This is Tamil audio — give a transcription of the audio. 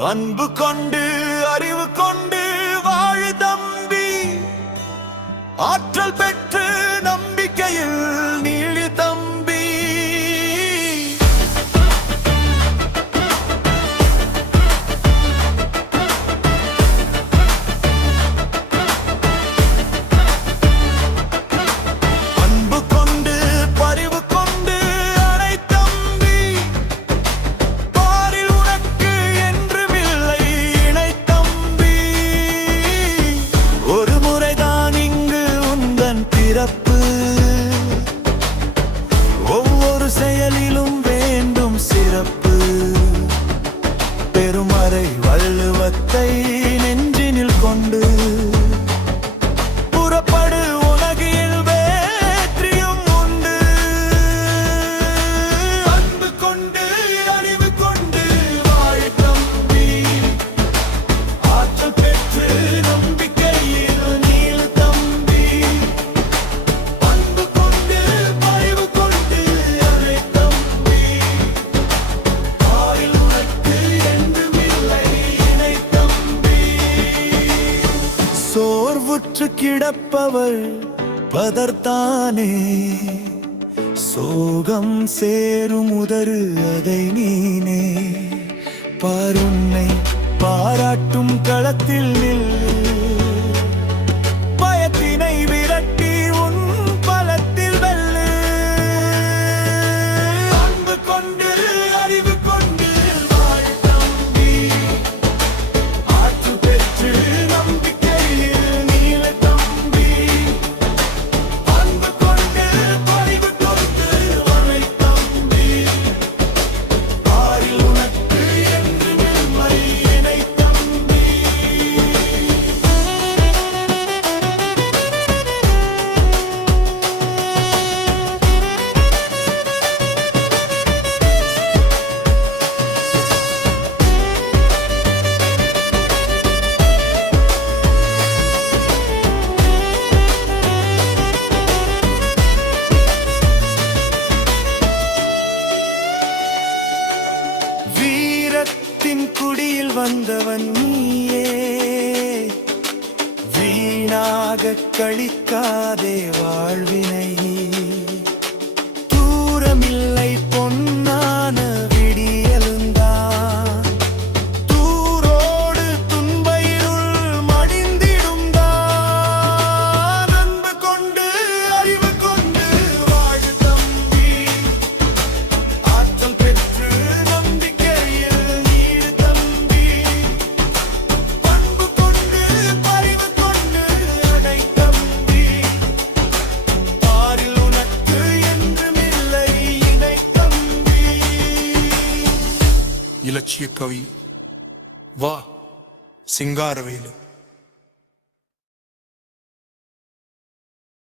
அன்பு கொண்டு அறிவு கொண்டு வாழு தம்பி, ஆற்றல் பெற்று நம்பிக்கையில் நீளி தம்பி. அன்பு கொண்டு பரிவு கொண்டு அணை தம்பி, பாரில் உனக்கு என்றுமில்லை இணை தம்பி. ஒரு முறைதான் இங்கு உந்தன் பிறப்பு, ஒவ்வொரு செயலிலும் வேண்டும் சிறப்பு. பெருமறை வள்ளுவத்தை நெஞ்சினில் கொண்டு புறப்படு, உலகில் வெற்றியும் உண்டு. அன்பு கொண்டு அறிவு கொண்டு வாழு தம்பி, ஆற்றல் பெற்று நம்பிக்கையில் நீளு தம்பி. அன்பு கொண்டு பரிவு கொண்டு அணை தம்பி, ஆறில் உனக்கு என்றுமில்லை இணை தம்பி. சோர்வுற்று கிடப்பவள் பதர்த்தானே, சோகம் சேரும் உதறு அதை நீனே. பாருன்னை பாராட்டும் களத்தில் நில், பயத்தினை விரட்டி உன் பலத்தில் வெல்லு. அன்பு கொண்டு அறிவு கொண்டு வாழு தம்பி, ஆற்று பெற்று நம்பிக்கையில் நீள தம்பி. அன்பு கொண்டு பரிவு கொண்டு அணை தம்பி, ஆறில் உனக்கு என்றுமில்லை இணை தம்பி. வீரத்தின் குடியில் வந்தவன் நீயே, வீணாக கழிக்காதே வாழ்வினை. தூரமில்லை பொன்னான விடியலுந்தான், தூரோடு துன்ப இருள் மடிந்திடும் தான். அன்பு கொண்டு அறிவு கொண்டு வாழு தம்பி, ஆற்றல் பெற்று நம்பிக்கையில் நீளு தம்பி. அன்பு கொண்டு பரிவு கொண்டு அணை தம்பி, பாரில் உனக்கு என்றுமில்லை இணை தம்பி. இலட்சிய கவி வா சிங்காரவேலு.